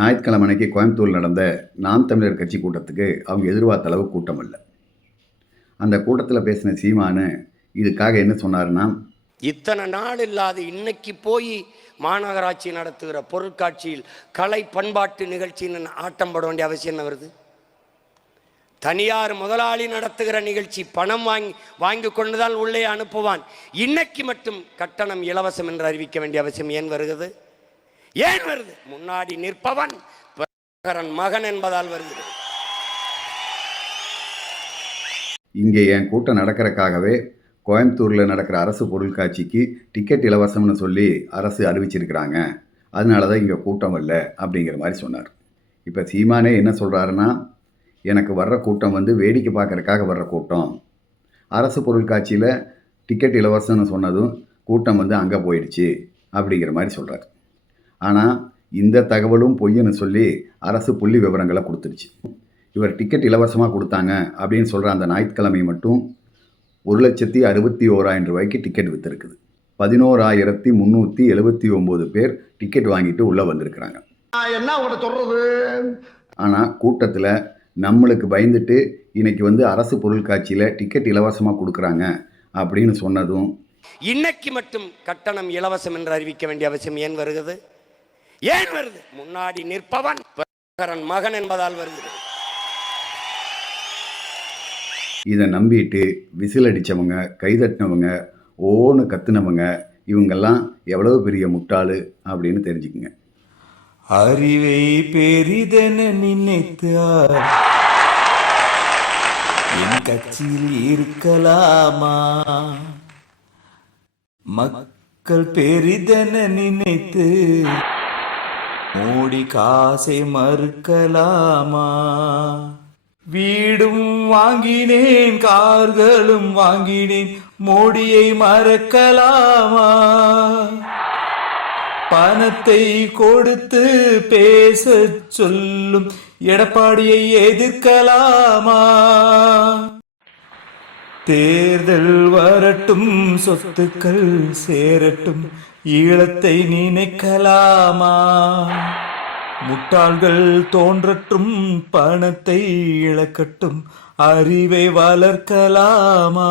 ஞாயிற்றுக்கிழமை அன்னைக்கு கோயம்புத்தூரில் நடந்த நாம் தமிழர் கட்சி கூட்டத்துக்கு அவங்க எதிர்பார்த்த அளவு கூட்டம் இல்லை. அந்த கூட்டத்தில் பேசின சீமானு இதுக்காக என்ன சொன்னாருன்னா, இத்தனை நாள் இல்லாத இன்னைக்கு போய் மாநகராட்சி நடத்துகிற பொருட்காட்சியில் கலை பண்பாட்டு நிகழ்ச்சின்னு ஆட்டம் போட வேண்டிய அவசியம் என்ன வருது? தனியார் முதலாளி நடத்துகிற நிகழ்ச்சி பணம் வாங்கி கொண்டுதான் உள்ளே அனுப்புவான். இன்னைக்கு மட்டும் கட்டணம் இலவசம் என்று அறிவிக்க வேண்டிய அவசியம் ஏன் வருகிறது? ஏன் வருது? முன்னாடி நிற்பவன் மகன் என்பதால் வருகிறது. இங்கே என் கூட்டம் நடக்கிறதுக்காகவே கோயம்புத்தூரில் நடக்கிற அரசு பொருட்காட்சிக்கு டிக்கெட் இலவசம்னு சொல்லி அரசு அறிவிச்சிருக்கிறாங்க, அதனால தான் இங்கே கூட்டம் வரல அப்படிங்கிற மாதிரி சொன்னார். இப்போ சீமானே என்ன சொல்கிறாருன்னா, எனக்கு வர்ற கூட்டம் வேடிக்கை பார்க்குறதுக்காக வர்ற கூட்டம், அரசு பொருட்காட்சியில் டிக்கெட் இலவசம்னு சொன்னதும் கூட்டம் அங்கே போயிடுச்சு அப்படிங்கிற மாதிரி சொல்கிறார். ஆனால் இந்த தகவலும் பொய்ன்னு சொல்லி அரசு புள்ளி விவரங்களை கொடுத்துருச்சு. இவர் டிக்கெட் இலவசமாக கொடுத்தாங்க அப்படின்னு சொல்கிற அந்த ஞாயிற்றுக்கிழமை மட்டும் 1,61,000 ரூபாய்க்கு டிக்கெட் விற்றுருக்குது. 11,379 பேர் டிக்கெட் வாங்கிட்டு உள்ளே வந்திருக்கிறாங்க. ஆனால் கூட்டத்தில் நம்மளுக்கு பயந்துட்டு இன்னைக்கு அரசு பொருட்காட்சியில் டிக்கெட் இலவசமாக கொடுக்குறாங்க அப்படின்னு சொன்னதும், இன்னைக்கு மட்டும் கட்டணம் இலவசம் என்று அறிவிக்க வேண்டிய அவசியம் ஏன் வருகிறது? ஏன் வருது? முன்னாடி நிற்பவன் மகன் என்பதால் வருகிறது. இதை நம்பிட்டு விசில் அடித்தவங்க, கைதட்டினவங்க, ஓன்னு கத்துனவங்க, இவங்கெல்லாம் எவ்வளவு பெரிய முட்டாளு அப்படின்னு தெரிஞ்சுக்குங்க. அறிவை பெரிதென நினைத்தார் என் கட்சியில் இருக்கலாமா? மக்கள் பெரிதென நினைத்து மோடி காசை மறுக்கலாமா? வீடும் வாங்கினேன், கார்களும் வாங்கினேன், மோடியை மறக்கலாமா? பணத்தை கொடுத்து பேச சொல்லும் எடப்பாடியை எதிர்க்கலாமா? தேர்தல் வரட்டும், சொத்துக்கள் சேரட்டும், ஈழத்தை நினைக்கலாமா? முட்டாள்கள் தோன்றட்டும், பணத்தை இழக்கட்டும், அறிவை வளர்க்கலாமா?